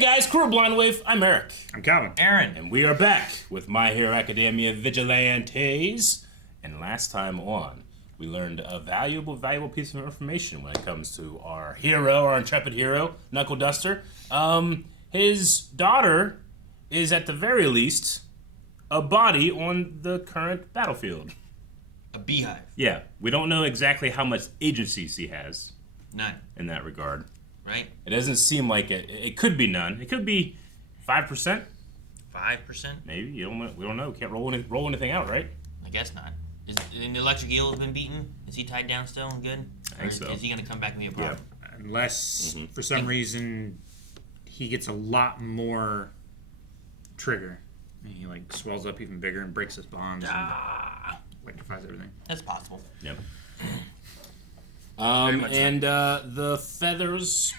Hey guys, Crew of Blind Wave, I'm Eric. I'm Calvin. Aaron. And we are back with My Hero Academia Vigilantes. And last time on, we learned a valuable piece of information when it comes to our hero, our intrepid hero, Knuckleduster. His daughter is, at the very least, a body on the current battlefield. A beehive. Yeah, we don't know exactly how much agency he has. None. In that regard. Right? It doesn't seem like it. It could be none. It could be 5%. 5%? Maybe. We don't know. Can't roll anything out, right? I guess not. Is the electric eel has been beaten? Is he tied down still and good? I think so. Is he going to come back and be a problem? Yeah. Unless, for some reason, he gets a lot more trigger. And he, like, swells up even bigger and breaks his bonds and electrifies everything. That's possible. Yep. And the feathers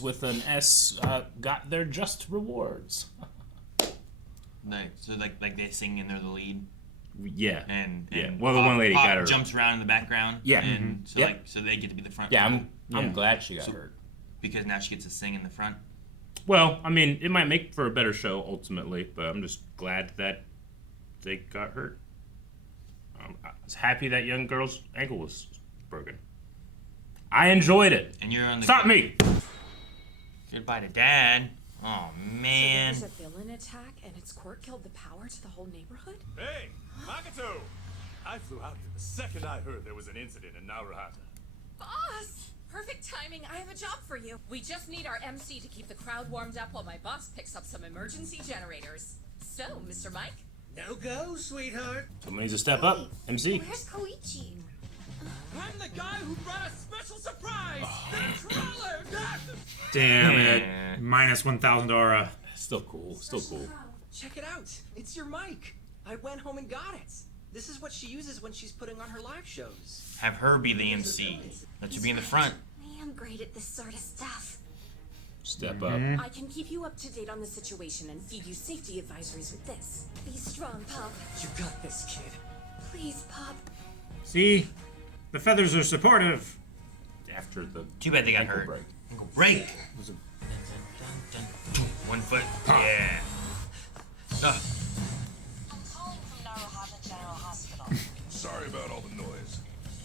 with an S got their just rewards. So they sing and they're the lead. Yeah. And well, the one lady Pop got her. jumps around in the background. Yeah. And so they get to be the front. Yeah, I'm glad she got hurt. Because now she gets to sing in the front. Well, I mean, it might make for a better show ultimately, but I'm just glad that they got hurt. I was happy that young girl's ankle was broken. I enjoyed it. And you're on the Stop me! Goodbye to Dad. Oh man. So there was a villain attack and its quirk killed the power to the whole neighborhood? Hey, Makoto! I flew out here the second I heard there was an incident in Marietta. Boss! Perfect timing. I have a job for you. We just need our MC to keep the crowd warmed up while my boss picks up some emergency generators. So, Mr. Mike? No go, sweetheart. Someone needs to step up. MC. Where's Koichi? I'm the guy who brought a special surprise! The trawler! Damn it. Minus 1,000 aura. Still cool. Check it out. It's your mic. I went home and got it. This is what she uses when she's putting on her live shows. Have her be the MC. Let you be in the front. I am great at this sort of stuff. Step up. I can keep you up to date on the situation and feed you safety advisories with this. Be strong, Pop. You got this, kid. Please, Pop. See? The feathers are supportive. After the Too bad they got ankle hurt. break. Ankle break. 1 foot. Yeah. I'm calling from Marietta General Hospital. Sorry about all the noise.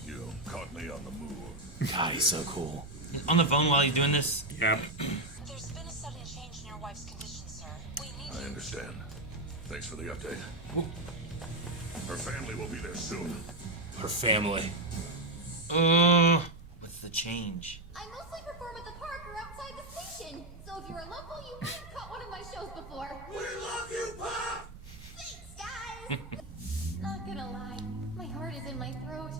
You caught me on the move. God, he's so cool. On the phone while he's doing this. Yep. There's been a sudden change in your wife's condition, sir. We need I understand. Thanks for the update. Her family will be there soon. Her family. What's the change? I mostly perform at the park or outside the station, so if you're a local, you might have caught one of my shows before. We love you, Pop! Thanks, guys! Not gonna lie, my heart is in my throat.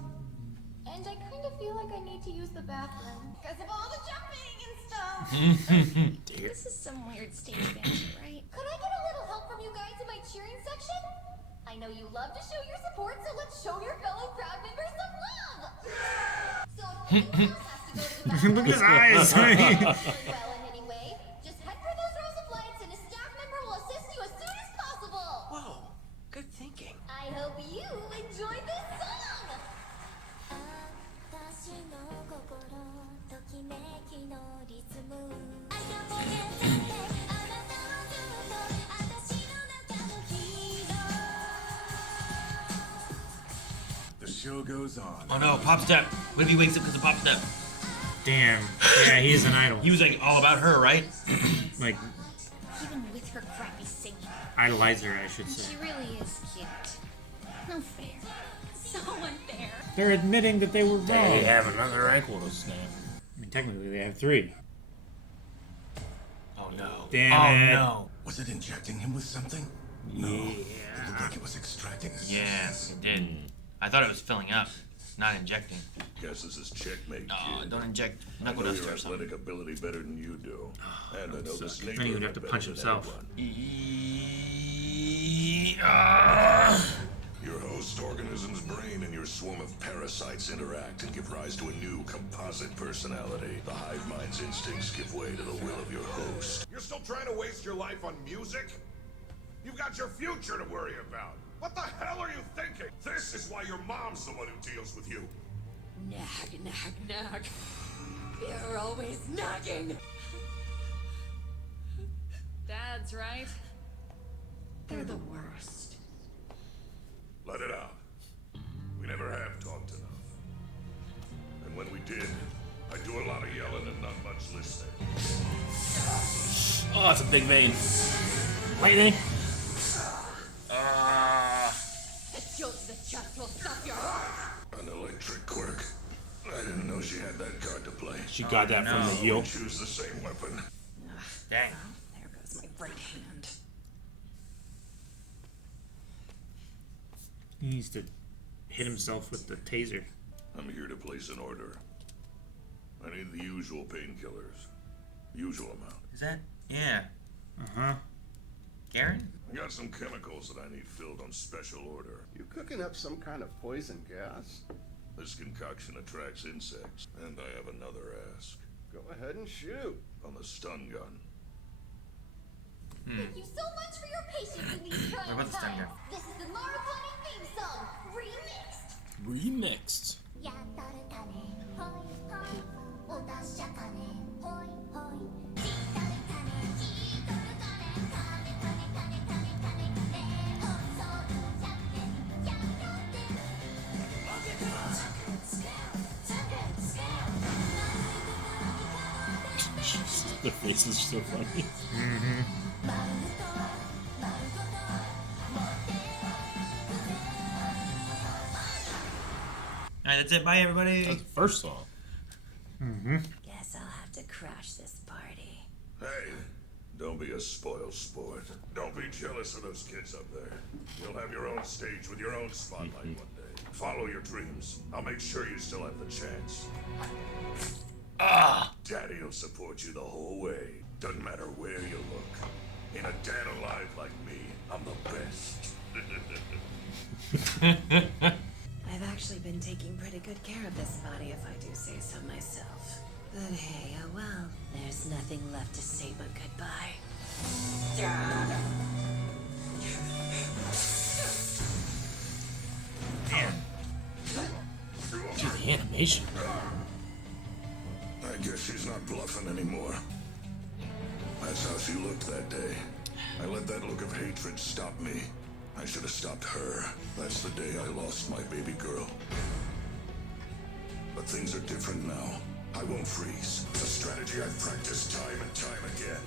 And I kind of feel like I need to use the bathroom because of all the jumping and stuff. This is some weird stage banter, right? Could I get a little help from you guys in my cheering section? I know you love to show your support, so let's show your fellow crowd members some love! So if anyone else has to go to the bathroom, Look at his eyes. well in any way, just head for those rows of lights and a staff member will assist you as soon as possible! Whoa, good thinking. I hope you enjoy this song! The show goes on. Oh no, Pop Step. What if he wakes up because of Pop Step? Damn. Yeah, he's an idol. He was like all about her, right? Like, Even with her crappy singing. idolizer, I should say. She really is cute. No fair. So unfair. They're admitting that they were wrong. They have another ankle to snap. I mean, technically, they have 3. Oh no. Damn it. No. Was it injecting him with something? No. It looked like it was extracting his Yes, it did. I thought it was filling up, not injecting. Guess this is checkmate, No, kid. don't inject I know Knuckleduster your or something. athletic ability better than you do. And I know this Then he would have to neighborhood punch better than himself. anyone. Your host organism's brain and your swarm of parasites interact and give rise to a new composite personality. The hive mind's instincts give way to the will of your host. You're still trying to waste your life on music? You've got your future to worry about. What the hell are you thinking? This is why your mom's the one who deals with you. Nag, nag, nag. You're always nagging. buds, right? They're the worst. Let it out. We never have talked enough. And when we did, I do a lot of yelling and not much listening. Oh, it's a big vein. Lightning. A jolt to the chest will stop your heart. An electric quirk. I didn't know she had that card to play. She got that from the heel. Choose the same weapon. Dang. There goes my right hand. He needs to hit himself with the taser. I'm here to place an order. I need the usual painkillers. Usual amount. Is that? Yeah. Uh-huh. Garen? I got some chemicals that I need filled on special order. You cooking up some kind of poison gas? This concoction attracts insects, and I have another ask. Go ahead and shoot. On the stun gun. Thank you so much for your patience in these trying What about the stun gun? times. This is the Narukani theme song, remixed. Remixed. やったるかねほいほいおだしゃかねほいほいちったるかねちっとるかねかねかねかねかねかねかねほそう100点100点 Their face is so funny. Alright, that's it. Bye, everybody. That's the first song. Guess I'll have to crash this party. Hey, don't be a spoil sport. Don't be jealous of those kids up there. You'll have your own stage with your own spotlight one day. Follow your dreams. I'll make sure you still have the chance. Daddy'll support you the whole way. Doesn't matter where you look. In a dad alive like me, I'm the best. I've actually been taking pretty good care of this body, if I do say so myself. But hey, oh well. There's nothing left to say but goodbye. Dude, the animation. I guess she's not bluffing anymore. That's how she looked that day. I let that look of hatred stop me. I should have stopped her. That's the day I lost my baby girl. But things are different now. I won't freeze. A strategy I've practiced time and time again.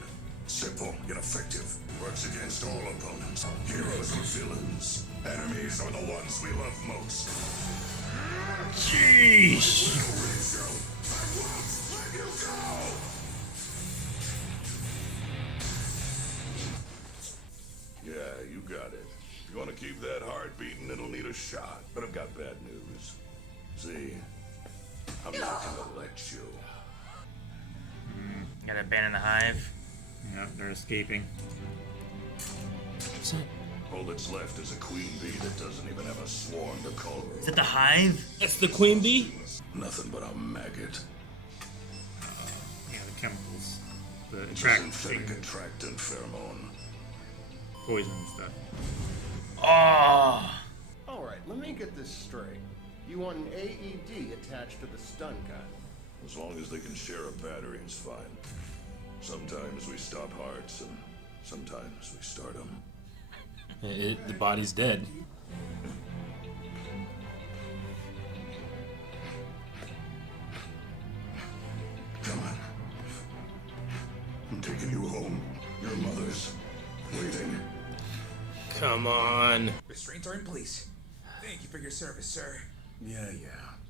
Simple, yet effective. Works against all opponents. Heroes or villains. Enemies are the ones we love most. Jeez. I won't let you go! Yeah, you got it. If you want to keep that heart beating, it'll need a shot. But I've got bad news. See, I'm not gonna let you. Gotta abandon the hive. Yep, they're escaping. What's that? All that's left is a queen bee that doesn't even have a swarm to call her. Is it the hive? That's the queen bee? Nothing but a maggot. Yeah, the chemicals. The Synthetic attracting attractant pheromone. poison and stuff. Oh. Alright, let me get this straight. You want an AED attached to the stun gun? As long as they can share a battery, it's fine. Sometimes we stop hearts, and sometimes we start them. The body's dead. Come on. I'm taking you home. Your mother's waiting. Come on. Restraints are in place. Thank you for your service, sir. Yeah.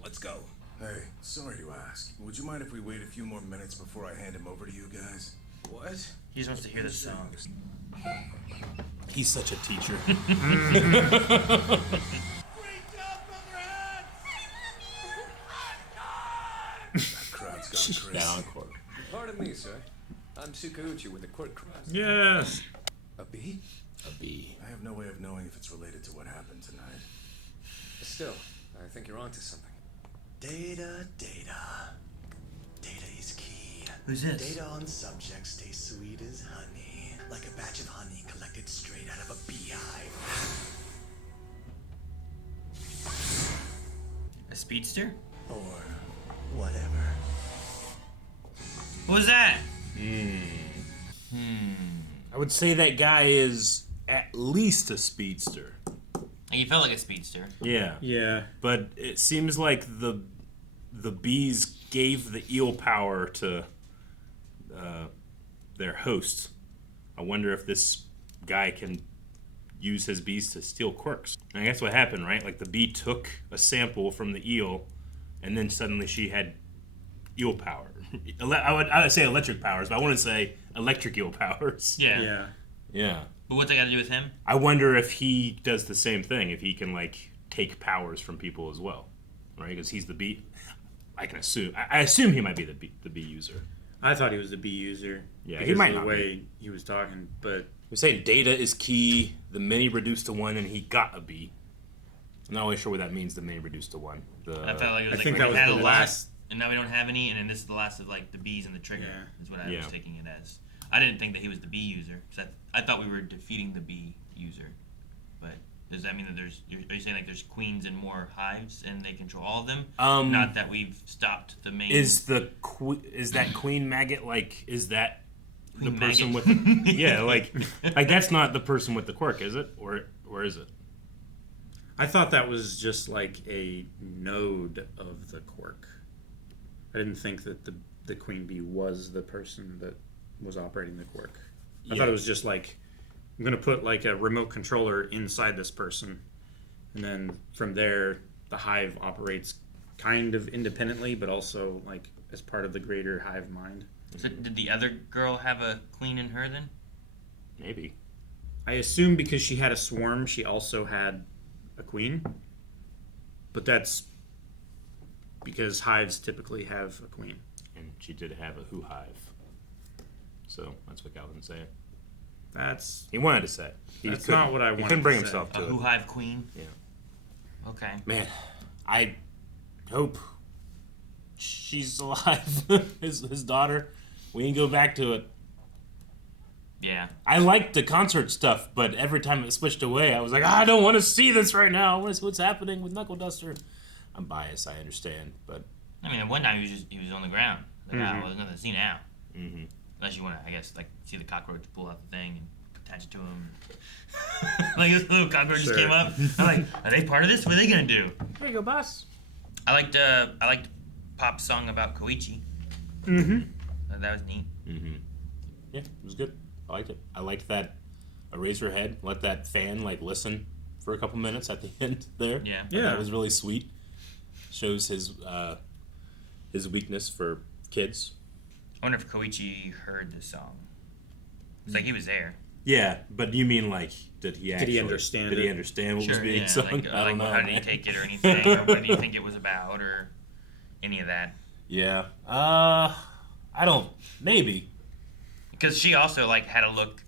Let's go. Hey, sorry to ask. Would you mind if we wait a few more minutes before I hand him over to you guys? What? He just wants to hear the song. He's such a teacher. Great job, Brotherhead! That crowd's gone crazy. Down court. Pardon me, sir. I'm Tsukauchi with the Court Crest. Yes! A bee? A bee. I have no way of knowing if it's related to what happened tonight. Still, I think you're onto something. Data. Data is key. Who's this? Data on subjects tastes sweet as honey. Like a batch of honey collected straight out of a beehive. A speedster? Or whatever. What was that? I would say that guy is at least a speedster. He felt like a speedster. Yeah. Yeah. But it seems like the bees gave the eel power to their host. I wonder if this guy can use his bees to steal quirks. And I guess what happened, right? Like the bee took a sample from the eel, and then suddenly she had eel power. I would say electric powers, but I want to say electric eel powers. Yeah. Yeah. But what's that got to do with him? I wonder if he does the same thing, if he can like take powers from people as well, right? Because he's the bee. I can assume. I assume he might be the bee user. I thought he was the bee user. Yeah, because he might of the not way be. he was talking, but We're saying data is key. The many reduced to one, and he got a bee. I'm not really sure what that means. The many reduced to one. I felt like it was I like think we that was had the a lot, last. and now we don't have any, and then this is the last of like the bees and the trigger. Yeah. Is what I was taking it as. I didn't think that he was the bee user. 'Cause I thought we were defeating the bee user. But does that mean that are you saying like there's queens in more hives and they control all of them? Not that we've stopped the main. Is that queen maggot like? Is that Queen the person maggot? with? Yeah, like that's not the person with the quirk, is it? Or is it? I thought that was just like a node of the quirk. I didn't think that the queen bee was the person that was operating the quirk. I thought it was just like, I'm going to put like a remote controller inside this person, and then from there the hive operates kind of independently, but also like as part of the greater hive mind. So did the other girl have a queen in her then? Maybe. I assume because she had a swarm, she also had a queen. But that's because hives typically have a queen. And she did have a Hoo-Hive. So that's what Calvin's saying. He wanted to say. That's not what I wanted to say. He couldn't bring himself to A it. Hoo-Hive queen? Yeah. Okay. Man, I hope she's alive. his daughter. We can go back to it. Yeah. I liked the concert stuff, but every time it switched away, I was like, I don't want to see this right now. What's happening with Knuckleduster? I'm biased, I understand, but I mean, at one time he was on the ground. Like, well, there's nothing to see now. Mm-hmm. Unless you want to, I guess, like see the cockroach pull out the thing and attach it to him. Like this little cockroach just came up. I'm like, are they part of this? What are they gonna do? There you go, boss. I liked Pop's song about Koichi. Mm-hmm. That was neat. Mm-hmm. Yeah, it was good. I liked it. I liked that Eraserhead let that fan like listen for a couple minutes at the end there. Yeah. That was really sweet. Shows his weakness for kids. I wonder if Koichi heard the song. It's like he was there. Yeah, but you mean like did he understand Did he it? understand what Sure, was being yeah. sung? Like, I don't know. how did he take it or anything? Or what do you think it was about or any of that? Yeah. I don't. Maybe. Because she also like had a look,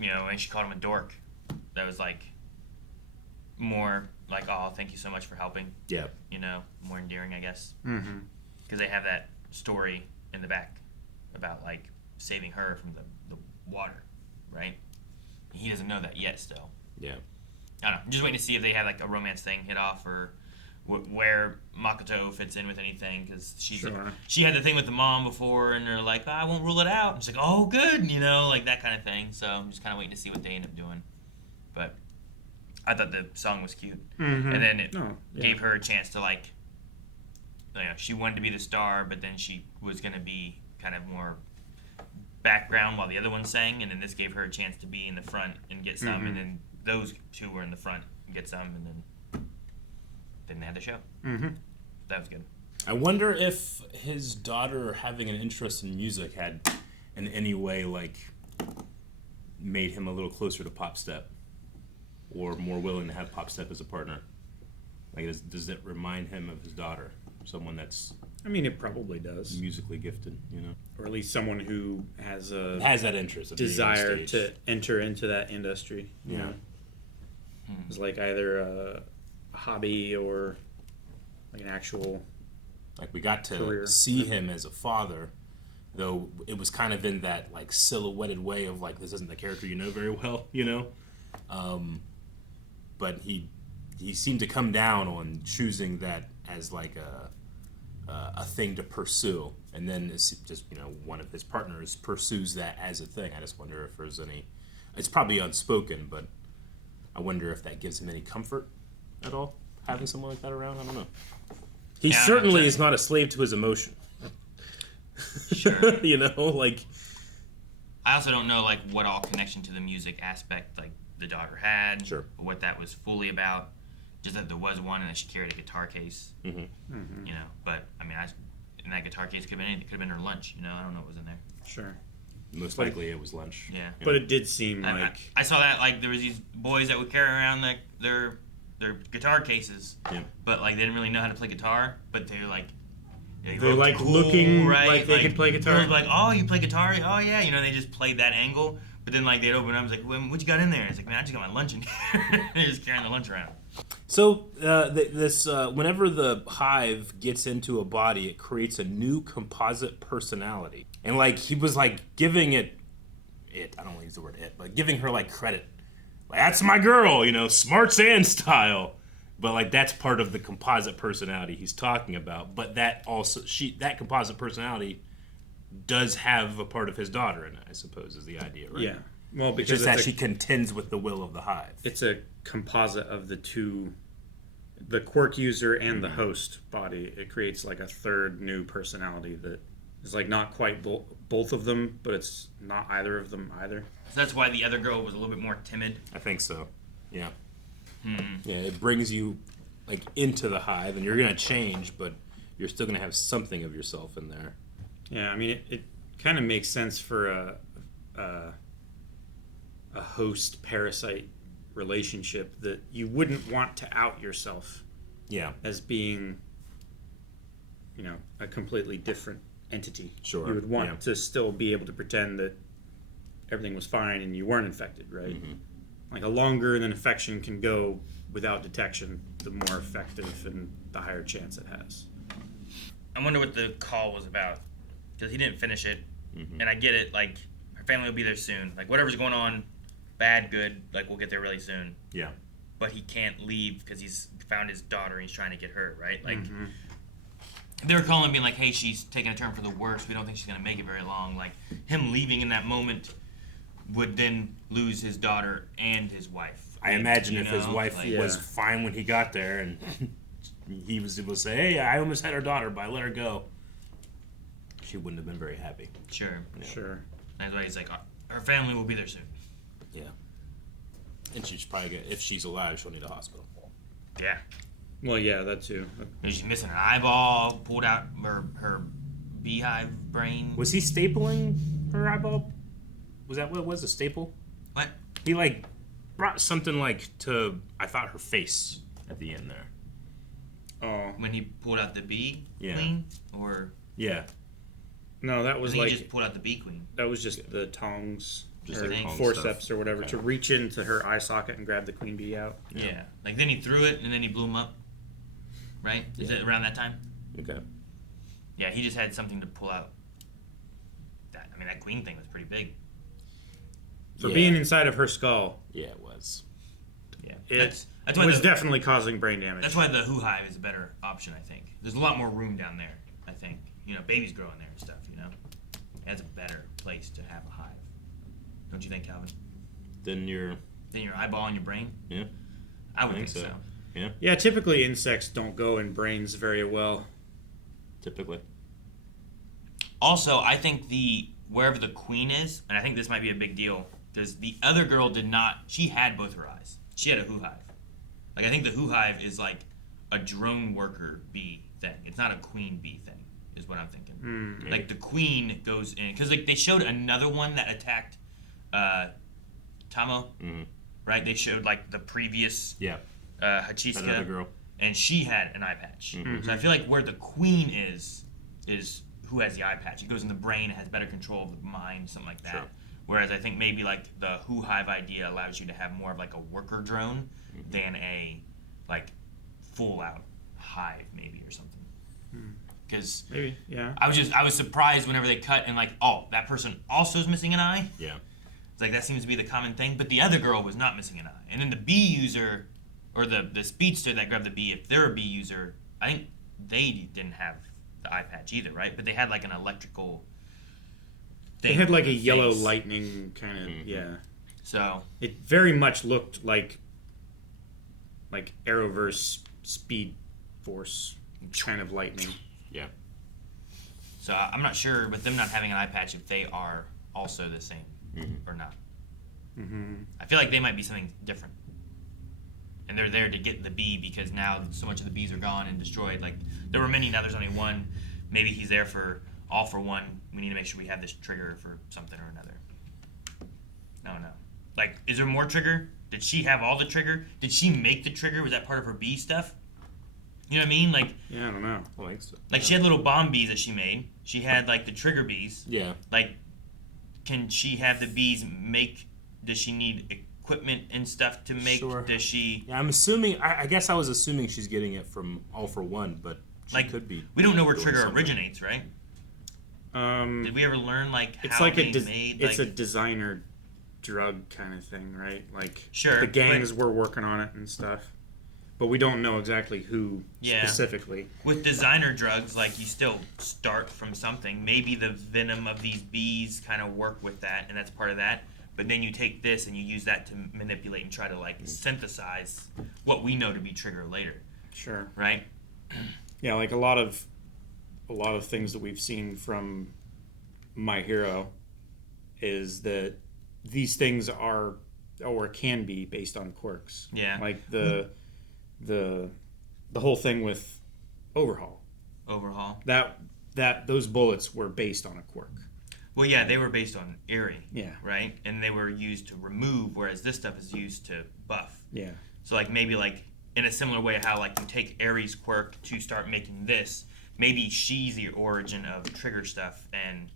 and she called him a dork. That was like more like, oh, thank you so much for helping. Yeah. More endearing, I guess. Mm-hmm. Because they have that story in the back about like saving her from the water, right? He doesn't know that yet still. Yeah. I don't know. I'm just waiting to see if they have like a romance thing hit off or where Makoto fits in with anything, because she had the thing with the mom before, and they're like, I won't rule it out. And she's like, oh, good, like that kind of thing. So I'm just kind of waiting to see what they end up doing. But I thought the song was cute, and then it gave her a chance to like, she wanted to be the star, but then she was gonna be kind of more background while the other one sang, and then this gave her a chance to be in the front and get some, and then those two were in the front and get some, and then they had the show. Mm-hmm. That was good. I wonder if his daughter having an interest in music had in any way like made him a little closer to Pop Step or more willing to have Pop Step as a partner. Like, does it remind him of his daughter? Someone that's it probably does. Musically gifted, Or at least someone who has that interest, desire to enter into that industry. You know, it's like either a hobby or like an actual. Like, we got to career. see him as a father, though it was kind of in that like silhouetted way of like, this isn't the character you know very well, But he seemed to come down on choosing that as like a thing to pursue, and then it's just one of his partners pursues that as a thing. I just wonder if there's any. It's probably unspoken, but I wonder if that gives him any comfort at all, having someone like that around. I don't know. He certainly is not a slave to his emotion. Sure. Like. I also don't know like what all connection to the music aspect like the daughter had. Sure. Or what that was fully about. Just that there was one and that she carried a guitar case. Mm-hmm. Mm-hmm. But I mean, in that guitar case could have been anything. It could have been her lunch. I don't know what was in there. Sure. Most likely it was lunch. Yeah. But it did seem like I saw that like there was these boys that would carry around their guitar cases. Yeah. But like they didn't really know how to play guitar. But they were like. They're like cool, looking right? like they could play guitar. Girls like, oh, you play guitar? Oh yeah, they just played that angle. But then like they'd open up, and like, well, what you got in there? It's like, man, I just got my lunch in here. They're just carrying the lunch around. So whenever the hive gets into a body, it creates a new composite personality, and like he was like giving it. I don't want to use the word it, but giving her like credit. Like, that's my girl, smarts and style. But like that's part of the composite personality he's talking about. But that also that composite personality does have a part of his daughter in it, I suppose, is the idea, right? Yeah. Well, because it's just that she contends with the will of the hive. It's a composite of the two, the quirk user and the host body. It creates like a third new personality that is like not quite both of them, but it's not either of them either. So that's why the other girl was a little bit more timid. I think so. Yeah. Yeah, it brings you like into the hive, and you're gonna change, but you're still gonna have something of yourself in there. Yeah, I mean, it kind of makes sense for a host parasite relationship that you wouldn't want to out yourself. Yeah. As being, a completely different entity. Sure. You would want to still be able to pretend that everything was fine and you weren't infected, right? Mm-hmm. Like a longer an infection can go without detection, the more effective and the higher chance it has. I wonder what the call was about, because he didn't finish it, and I get it. Like her family will be there soon. Like whatever's going on, bad, good. Like we'll get there really soon. Yeah. But he can't leave because he's found his daughter and he's trying to get her right. Like they were calling, being like, "Hey, she's taking a turn for the worse. We don't think she's gonna make it very long." Like him leaving in that moment would then lose his daughter and his wife. I imagine if his wife was fine when he got there and he was able to say, hey, I almost had her daughter, but I let her go, she wouldn't have been very happy. Sure. Sure. That's why he's like, her family will be there soon. Yeah. And she's probably gonna, if she's alive, she'll need a hospital. Yeah. Well, yeah, that too. She's missing an eyeball, pulled out her beehive brain. Was he stapling her eyeball? Was that what it was, a staple? What? He, like, brought something, like, to, I thought, her face at the end there. Oh. When he pulled out the bee queen? Or... Yeah. No, that was like... he just pulled out the bee queen. That was just the tongs, just or forceps stuff. Or whatever, to reach into her eye socket and grab the queen bee out. Yeah. Like, then he threw it, and then he blew him up. Right? Is it around that time? Okay. Yeah, he just had something to pull out. That queen thing was pretty big. For being inside of her skull. Yeah, it was. Yeah. It was definitely causing brain damage. That's why the Hoo-Hive is a better option, I think. There's a lot more room down there, I think. Babies grow in there and stuff, That's a better place to have a hive. Don't you think, Calvin? Than your eyeball and your brain? Yeah. I would think so. Yeah. Yeah, typically insects don't go in brains very well. Typically. Also, I think wherever the queen is, and I think this might be a big deal, because the other girl did not, she had both her eyes. She had a Hoo-Hive. Like, I think the Hoo-Hive is like a drone worker bee thing. It's not a queen bee thing, is what I'm thinking. Like, the queen goes in, because like they showed another one that attacked Tamao, right? They showed like the previous Hachiska, another girl, and she had an eye patch. So I feel like where the queen is who has the eye patch. It goes in the brain, it has better control of the mind, something like that. Sure. Whereas I think maybe like the Hoo-Hive idea allows you to have more of like a worker drone than a like full out hive maybe or something. Because maybe, yeah. I was surprised whenever they cut and like, oh, that person also is missing an eye. Yeah. It's like that seems to be the common thing, but the other girl was not missing an eye. And then the bee user or the speedster that grabbed the bee, if they're a bee user, I think they didn't have the eye patch either, right? But they had like an electrical They thing. had like on a their yellow face. lightning kind of, yeah. So it very much looked like Arrowverse Speed Force kind of lightning. Yeah. So I'm not sure with them not having an eye patch if they are also the same or not. Mm-hmm. I feel like they might be something different. And they're there to get the bee because now so much of the bees are gone and destroyed. Like, there were many, now there's only one. Maybe he's there for all for one. We need to make sure we have this trigger for something or another. I don't know. Like, is there more trigger? Did she have all the trigger? Did she make the trigger? Was that part of her bee stuff? You know what I mean? Like, yeah, I don't know. I think so. Like, she had little bomb bees that she made. She had, like, the trigger bees. Yeah. Like, can she have the bees make... Does she need equipment and stuff to make? Sure. Does she? Yeah, I'm assuming. I guess I was assuming she's getting it from All for One, but she Like, could be. We don't know where doing trigger something. originates, right? Did we ever learn it's how like they made? It's a designer drug kind of thing, right? Like, Sure, the gangs were working on it and stuff, but we don't know exactly who specifically. With designer drugs, like, you still start from something. Maybe the venom of these bees kind of work with that, and that's part of that. But then you take this and you use that to manipulate and try to, like, synthesize what we know to be trigger later. Sure. Right? Yeah, like a lot of things that we've seen from My Hero is that these things are or can be based on quirks. Yeah. Like the whole thing with Overhaul. That those bullets were based on a quirk. Well, yeah, they were based on Eerie. Yeah. Right? And they were used to remove, whereas this stuff is used to buff. Yeah. So, like, maybe, like, in a similar way how, like, you take Ares' quirk to start making this, maybe she's the origin of trigger stuff, and,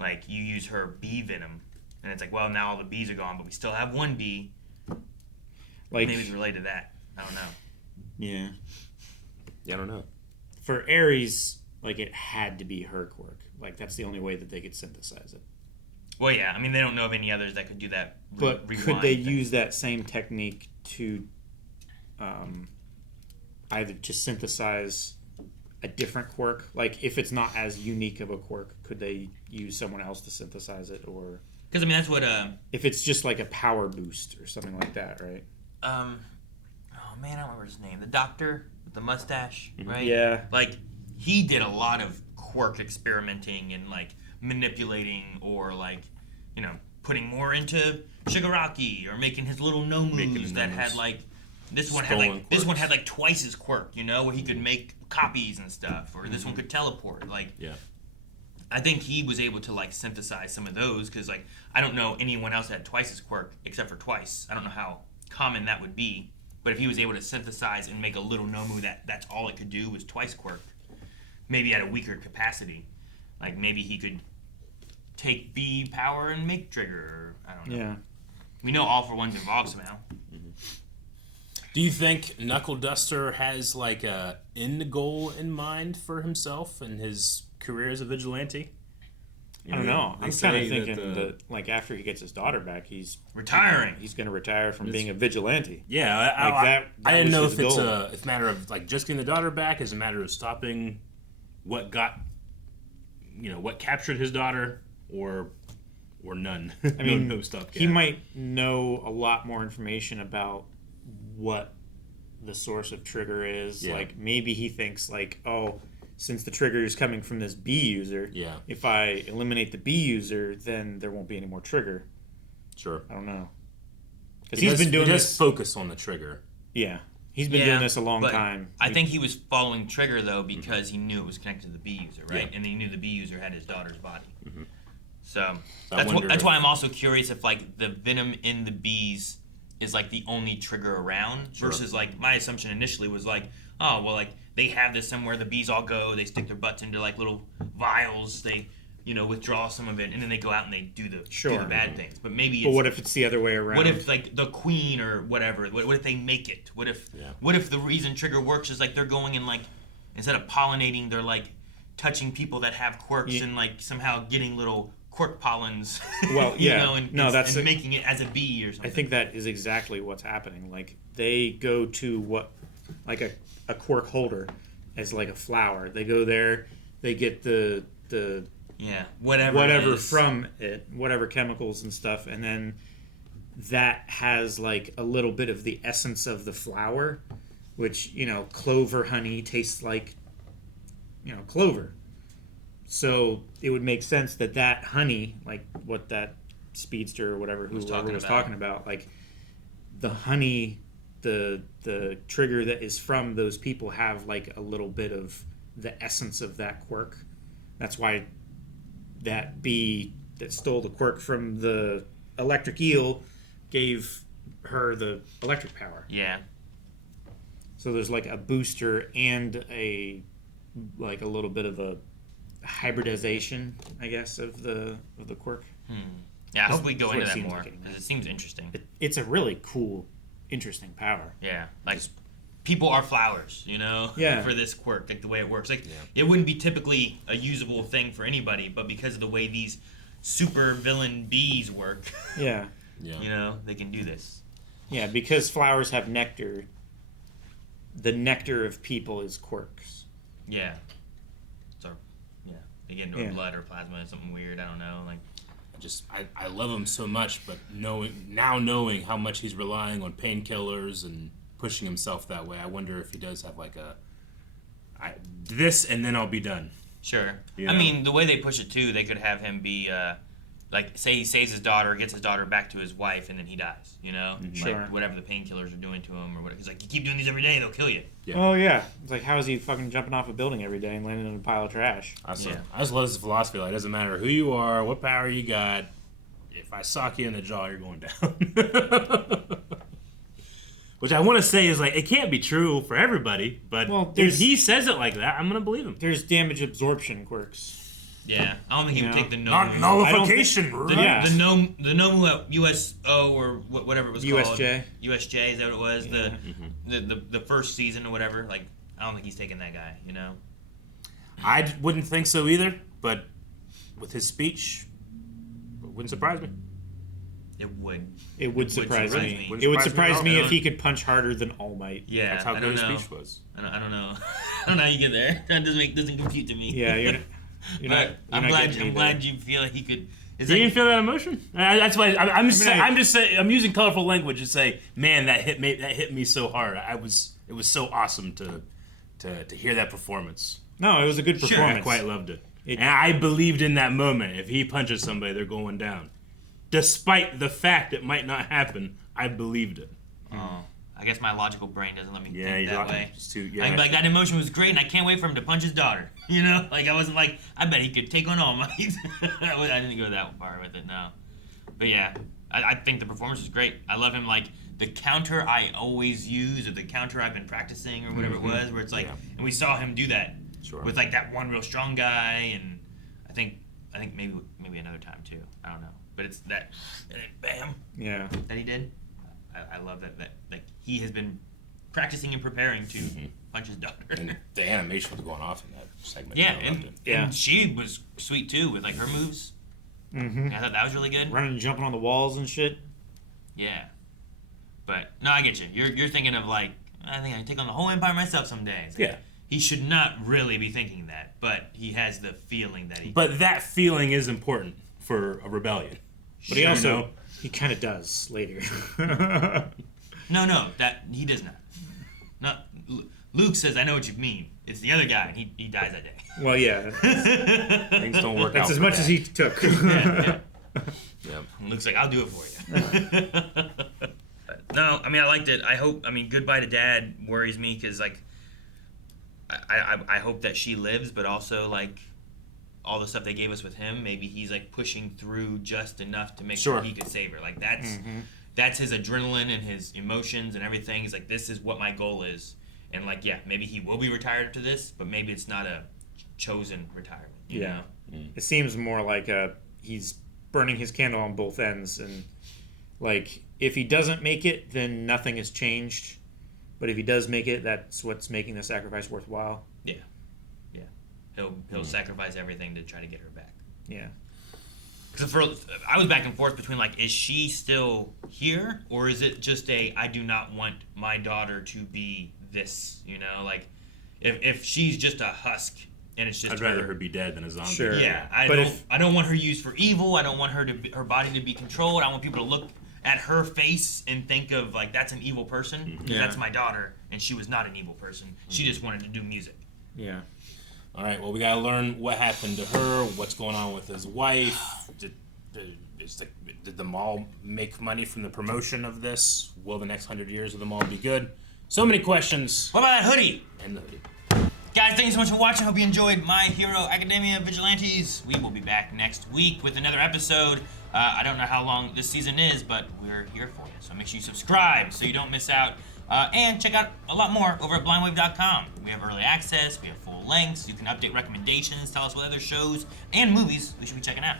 like, you use her bee venom, and it's like, well, now all the bees are gone, but we still have one bee. Like, maybe it's related to that. I don't know. Yeah. Yeah, I don't know. For Ares, like, it had to be her quirk. Like, that's the only way that they could synthesize it. Well, yeah, I mean, they don't know of any others that could do that. But could they use that same technique to either to synthesize a different quirk? Like, if it's not as unique of a quirk, could they use someone else to synthesize it? Or because, I mean, that's what... if it's just like a power boost or something like that, right? Oh, man, I don't remember his name. The doctor with the mustache, right? Yeah. Like, he did a lot of quirk experimenting and, like, manipulating or, like, you know, putting more into Shigaraki or making his little Nomus that had, like, this one had like twice his quirk, you know, where he could make copies and stuff, or this one could teleport. Like, yeah, I think he was able to, like, synthesize some of those because, like, I don't know anyone else that had twice his quirk except for twice. I don't know how common that would be, but if he was able to synthesize and make a little Nomu that's all it could do was twice quirk, maybe at a weaker capacity, like maybe he could take B power and make trigger. Or, I don't know. Yeah. We know All for One's involved somehow. Do you think Knuckleduster has like a end goal in mind for himself and his career as a vigilante? I don't know. I'm kind of thinking that, like, after he gets his daughter back, he's retiring. He's going to retire from being a vigilante. Yeah, that I didn't know if goal. it's a matter of like just getting the daughter back, is a matter of stopping what captured his daughter, or none. I mean, no stop. He might know a lot more information about what the source of trigger is. Yeah. Like, maybe he thinks, like, oh, since the trigger is coming from this B user, if I eliminate the B user, then there won't be any more trigger. Sure. I don't know. Because he's been doing this. Focus on the trigger. Yeah. He's been doing this a long time. I think he was following trigger, though, because he knew it was connected to the B user, right? Yeah. And he knew the B user had his daughter's body. Mm-hmm. So that's why I'm also curious if, like, the venom in the bees is, like, the only trigger around, versus, like, my assumption initially was, like, oh, well, like, they have this somewhere, the bees all go, they stick their butts into, like, little vials, they, withdraw some of it, and then they go out and they do the bad things. But maybe But what if it's the other way around? What if, like, the queen or whatever, what if they make it? What if the reason trigger works is, like, they're going and, like, instead of pollinating, they're, like, touching people that have quirks and, like, somehow getting little quirk pollens, well, and making it as a bee or something. I think that is exactly what's happening. Like, they go to what, like, a quirk holder as, like, a flower. They go there, they get the whatever from it, whatever chemicals and stuff, and then that has like a little bit of the essence of the flower, which, you know, clover honey tastes like, you know, clover. So it would make sense that that honey, like what that Speedster or whatever whoever was talking about, like the honey, the trigger that is from those people have like a little bit of the essence of that quirk. That's why that bee that stole the quirk from the electric eel gave her the electric power. Yeah. So there's like a booster and a like a little bit of a hybridization, I guess, of the quirk. Yeah, I hope we go into that more, because it seems interesting. It's a really cool, interesting power. Yeah, like people are flowers, you know, for this quirk, like the way it works. Like it wouldn't be typically a usable thing for anybody, but because of the way these super villain bees work, you know, they can do this. Yeah, because flowers have nectar. The nectar of people is quirks. Yeah. So, they get into our blood or plasma or something weird. I don't know, like. I love him so much, but knowing how much he's relying on painkillers and pushing himself that way, I wonder if he does have like this and then I'll be done. Sure. You know? I mean, the way they push it too, they could have him be like, say he saves his daughter, gets his daughter back to his wife, and then he dies. You know, like whatever the painkillers are doing to him or whatever. He's like, you keep doing these every day, they'll kill you. Yeah. Oh yeah, it's like, how is he fucking jumping off a building every day and landing in a pile of trash? I just love his philosophy. Like, it doesn't matter who you are, what power you got. If I sock you in the jaw, you're going down. Which I want to say is like, it can't be true for everybody, but if he says it like that, I'm gonna believe him. There's damage absorption quirks. Yeah, I don't think he would take the Nomu. Not nullification. The Nomu at USO or whatever it was called. USJ. USJ, is that what it was? The first season or whatever. Like, I don't think he's taking that guy, you know? I wouldn't think so either, but with his speech, it wouldn't surprise me. It would. It would surprise me. It would surprise me if he could punch harder than All Might. Yeah, that's how good his speech was. I don't know. I don't know how you get there. That doesn't compute to me. Yeah, I'm glad you feel like he could. You didn't feel that emotion? That's why I'm just saying. I'm using colorful language to say, man, that hit me so hard. It was so awesome to hear that performance. No, it was a good performance. Sure, I quite loved it. And I believed in that moment. If he punches somebody, they're going down. Despite the fact it might not happen, I believed it. Oh, I guess my logical brain doesn't let me think that way. I'm like, that emotion was great, and I can't wait for him to punch his daughter. You know, like I wasn't like, I bet he could take on All Might. I didn't go that far with it, no. But yeah, I think the performance was great. I love him, like the counter I always use, or the counter I've been practicing, or whatever it was, where it's like, and we saw him do that with like that one real strong guy, and I think maybe another time too. I don't know, but it's that, and then bam, that he did. I love that like he has been practicing and preparing to punch his daughter. And the animation was going off in that segment. Yeah, and she was sweet too with like her moves. Mm-hmm. I thought that was really good. Running and jumping on the walls and shit. Yeah, but no, I get you. You're thinking of like, I think I can take on the whole empire myself someday. Like, he should not really be thinking that, but he has the feeling that he. But that feeling is important for a rebellion. But he also. He kind of does later. No, that he does not. Not Luke says, "I know what you mean." It's the other guy, and he dies that day. Well, yeah. Things don't work out. That's as much as he took. Yeah. Luke's like, "I'll do it for you." But, no, I mean, I liked it. I hope. I mean, goodbye to Dad worries me because like, I hope that she lives, but also like. All the stuff they gave us with him, maybe he's like pushing through just enough to make sure he could save her. Like that's his adrenaline and his emotions and everything. He's like, this is what my goal is, and like, yeah, maybe he will be retired after this, but maybe it's not a chosen retirement. You know? It seems more like he's burning his candle on both ends, and like if he doesn't make it, then nothing has changed. But if he does make it, that's what's making the sacrifice worthwhile. Yeah. He'll sacrifice everything to try to get her back. Yeah. Because I was back and forth between like, is she still here, or is it just I do not want my daughter to be this, you know? Like, if she's just a husk and it's just I'd rather her be dead than a zombie. Sure. Yeah, But I don't want her used for evil. I don't want her body to be controlled. I want people to look at her face and think of like that's an evil person. Yeah. That's my daughter, and she was not an evil person. She just wanted to do music. Yeah. All right. Well, we gotta learn what happened to her. What's going on with his wife? Did the mall make money from the promotion of this? Will the next 100 years of the mall be good? So many questions. What about that hoodie? And the hoodie. Guys, thank you so much for watching. Hope you enjoyed My Hero Academia Vigilantes. We will be back next week with another episode. I don't know how long this season is, but we're here for you. So make sure you subscribe so you don't miss out. And check out a lot more over at blindwave.com. We have early access, we have full lengths, you can update recommendations, tell us what other shows and movies we should be checking out.